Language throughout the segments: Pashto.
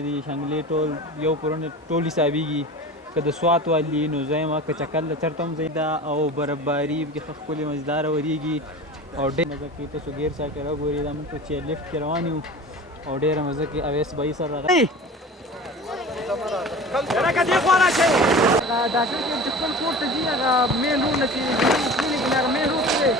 دي شنګلې ټول یو پرونه ټول حسابېږي که د سوات والي نو زویمه که چکر له چرته هم ځای ده او برابري پکې ښه ښکلې مزداره ورېږي او ډېر مزه کوي. تاسو ګیر سره که راګورئ دا موږ په چیر لفټ کې روان یو او ډېره مزه کوي. اویس بهي سره راغلی ډاکټر صاحب چې خپل کور ته ځي هغه مین روډ نه چې کلینیک نه هغه مین روډ ته دی.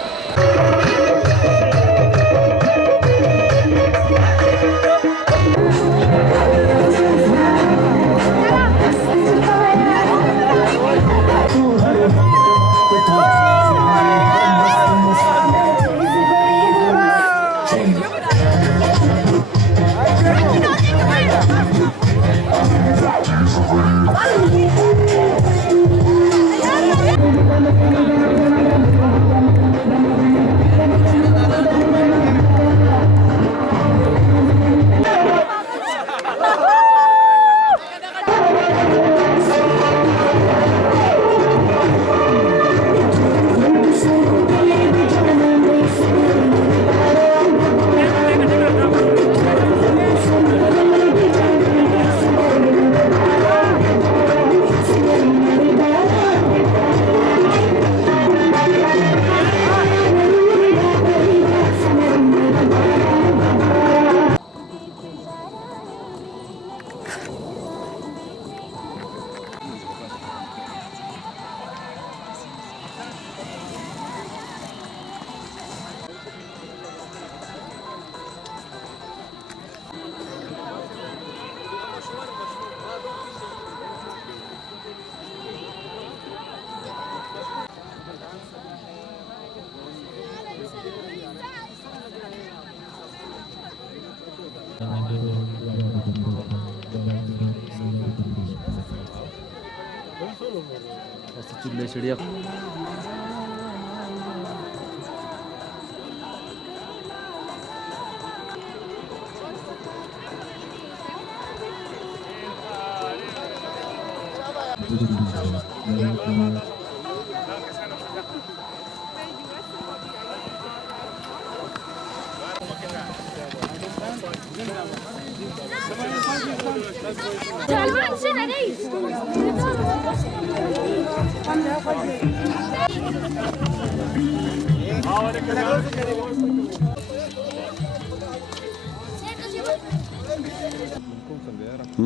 चुल्ले चिड़िया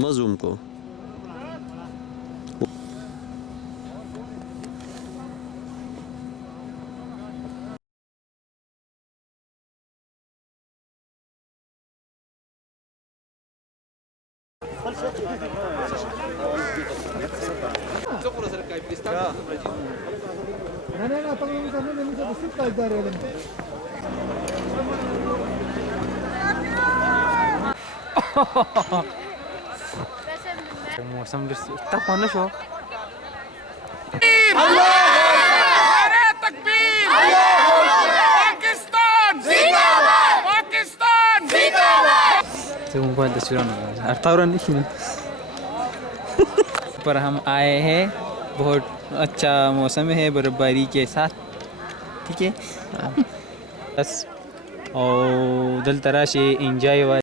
मजूम को मौसम इतना पानी शो मोबाइल तस्वीर पर हम आए हैं. बहुत अच्छा मौसम है बर्फबारी के साथ. ठीक है बस और दल तरह से एंजॉय